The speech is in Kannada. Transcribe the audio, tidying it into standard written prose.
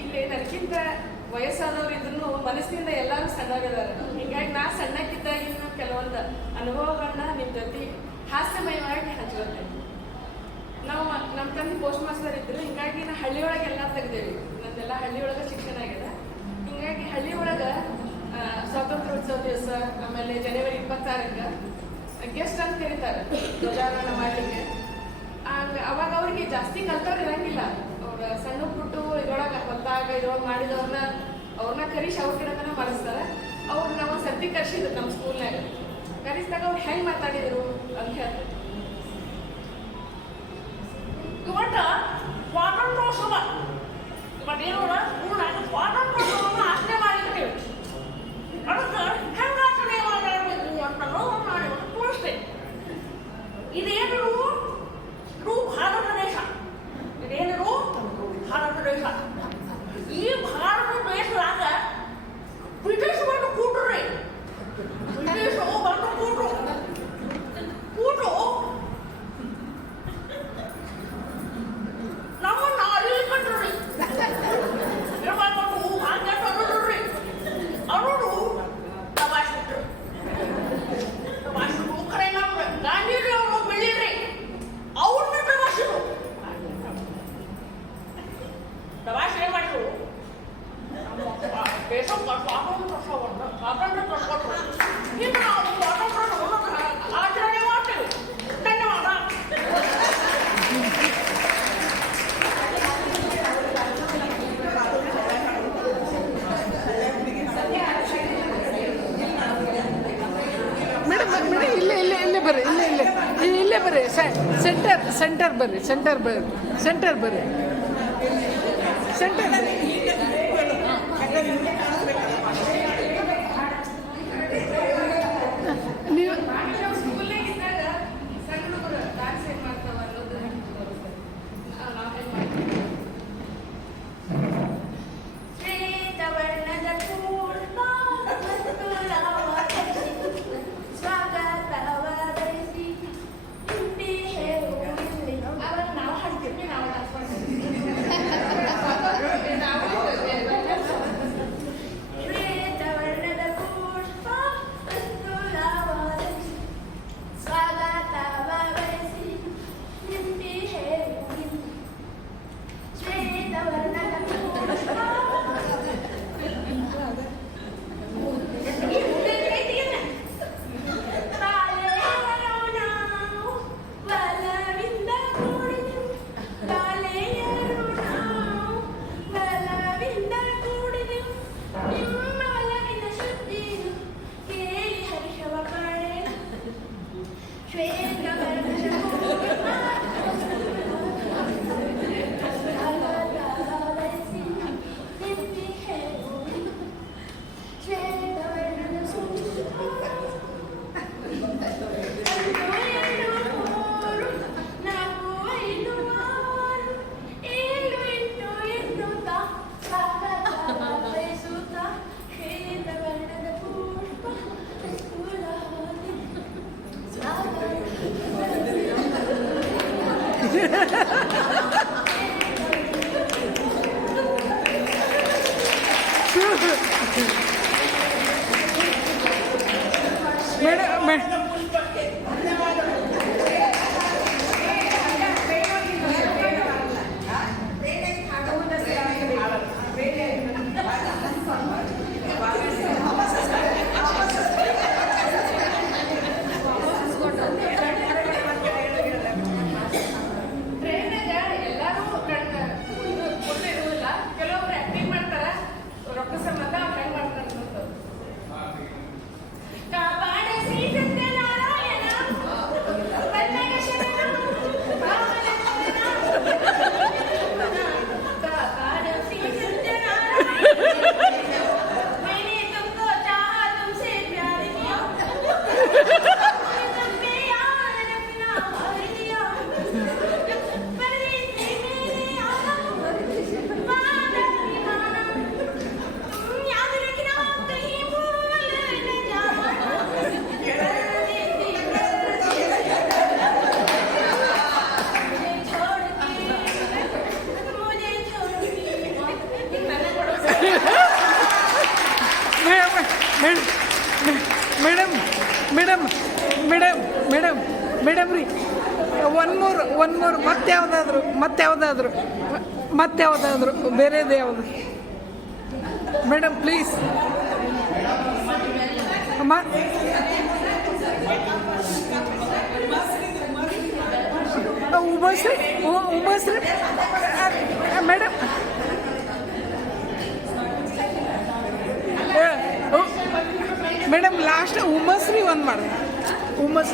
ಇಲ್ಲಿ ನನಗಿಂತ ವಯಸ್ಸಾದವ್ರು ಇದ್ರು ಮನಸ್ಸಿನಿಂದ ಎಲ್ಲರೂ ಸಣ್ಣಾಗಿದ್ದಾರೆ. ಹೀಗಾಗಿ ನಾ ಸಣ್ಣಕ್ಕಿದ್ದಾಗಿನ ಕೆಲವೊಂದು ಅನುಭವಗಳನ್ನ ನಿಮ್ಮ ಜೊತೆ ಹಾಸ್ಯಮಯವಾಗಿ ಹಂಚ್ಕೊಳ್ತೇನೆ. ನಾವು ನಮ್ಮ ತಂದೆ ಪೋಸ್ಟ್ ಮಾಸ್ಟರ್ ಇದ್ರು, ಹಿಂಗಾಗಿ ನಾ ಹಳ್ಳಿಯೊಳಗೆಲ್ಲ ತೆಗ್ದೇವಿ. ನಂದೆಲ್ಲ ಹಳ್ಳಿಯೊಳಗೆ ಶಿಕ್ಷಣ ಆಗಿದೆ. ಹಿಂಗಾಗಿ ಹಳ್ಳಿ ಒಳಗೆ ಸ್ವಾತಂತ್ರ್ಯೋತ್ಸವ ದಿವಸ, ಆಮೇಲೆ ಜನವರಿ 26ಕ್ಕೆ ಗೆಸ್ಟ್ ಅಂತ ಕರೀತಾರೆ ಧ್ವಜಾರೋಹಣ ಮಾಡಲಿಕ್ಕೆ. ಅವಾಗ ಅವ್ರಿಗೆ ಜಾಸ್ತಿ ಕಲ್ತವ್ರು ಇರಂಗಿಲ್ಲ. ಅವ್ರ ಸಣ್ಣ ಪುಟ್ಟು ಇದ್ರೊಳಗೆ ಹೊತ್ತಾಗ ಇದ್ರೊಳಗೆ ಅವ್ರನ್ನ ಕರೀಶ್ ಅವ್ರ ಗಿಡತನ ಮಾಡಿಸ್ತಾರೆ. ಅವ್ರು ನಾವು ಸರ್ತಿ ಕರ್ಸಿದ್ರು ನಮ್ಮ ಸ್ಕೂಲ್ನಾಗ. ಕರೆಸಿದಾಗ ಅವ್ರು ಹೆಂಗೆ ಮಾತಾಡಿದ್ರು ಅಂತ ಹೇಳ್ತಾರೆ. ಇವತ್ತ ಸ್ವಾತಂತ್ರ್ಯೋತ್ಸವ ಇವತ್ತೇನೋಡ ಸ್ಕೂಲ್ನಾಗ ಸ್ವಾತಂತ್ರ್ಯೋತ್ಸವವನ್ನು ಆಚರಣೆ ಮಾಡಿರ್ತೀವಿ. ಅದಕ್ಕೆ ಹೆಂಗೆ ಆಚರಣೆ ಮಾಡಬೇಕು ಅಂತ ನಾನು ತೋರಿಸ್ತೇನೆ. ಇದೇನು ಇದು ಭಾರತ ದೇಶ. ಇದೇನಿದು ಭಾರತ ದೇಶ. ಈ ಭಾರತ ದೇಶದಾಗ ಬ್ರಿಟಿಷ್ ಬಂದು ಕೂಟ್ರಿ. ಬ್ರಿಟಿಷ್ ಬಂದು ಕೂಟು ನಮ್ಮನ್ನ ಅಲ್ಲಿ ಕಟ್ರಿ. ಇರ್ಬೇಕು ಹಾಗೆ ನೋಡ್ರಿ. ಅವರು ತಮಾಷಿಟ್ರು ಕರೆ ನಮ್ಗೆ ಗಾಂಧೀಜಿ ಅವರು ಬೆಳೀರಿ ಅವ್ರನ್ನ ತಮಾಷಿರು. ತಮಾಷೆ ಏನ್ ಮಾಡಿದ್ರು? ದೇಶಕ್ಕೆ ಸ್ವಾತಂತ್ರ್ಯ ಕೊಟ್ಕೊಟ್ರು. ಈಗ ನಾವು ಸ್ವಾತಂತ್ರ್ಯ ಆಚರಣೆ ಮಾಡ್ತೇವೆ. ಧನ್ಯವಾದ. ಮೇಡಮ್ ಇಲ್ಲೇ ಬರ್ರಿ, ಇಲ್ಲೇ ಬರ್ರಿ. ಸೆಂಟರ್ ಬರ್ರಿ. ನೀವು ಸ್ಕೂಲ್ನಾಗಿದ್ದಾಗ ಸಣ್ಣ ಹುಡುಗರು ಡ್ಯಾನ್ಸ್ ಹೆಂಗೆ ಮಾಡ್ತಾವ ಅನ್ನೋದು ನಾವು ಹೆಂಗೆ ಮಾಡ್ತೀವಿ. ಶ್ವೇತವರ್ಣದ ಪೂರ್ಣ ಸ್ವಾಗತವ ಬಯಸಿ ಇಂಡಿ ಹೇಳುವುದಿಲ್ಲ. ಅವಾಗ ನಾವು ಹಾಡ್ತೀವಿ, ನಾವು ಡ್ಯಾನ್ಸ್ ಮಾಡ್ತೀವಿ. ಶ್ವೇತವರ್ಣದ ಪುಷ್ಪ ಸ್ವಾಗತವ ಬಯಸಿ ಇಂಡಿ ಹೇಳುವುದಿಲ್ಲ. ಶ್ವೇತವರ್ಣದ ಪುಷ್ಪ ಮೇಡಮ್ ರೊಕ್ಕ ಸಂಬಂಧ ಹೆಂಗ್ ಮಾಡ್ತಾರೆ. ಕಾಪಾಡಿಸಿ madam madam madam madam madam ರೀ ಒನ್ ಮೂರು ಮತ್ತೆ ಯಾವುದಾದ್ರು ಬೇರೆದು ಯಾವುದು ಮೇಡಮ್ ಪ್ಲೀಸ್ ಅಮ್ಮ Umashree madam madam last Umashree ಒಂದು ಮಾಡಿ ಉಮಸ್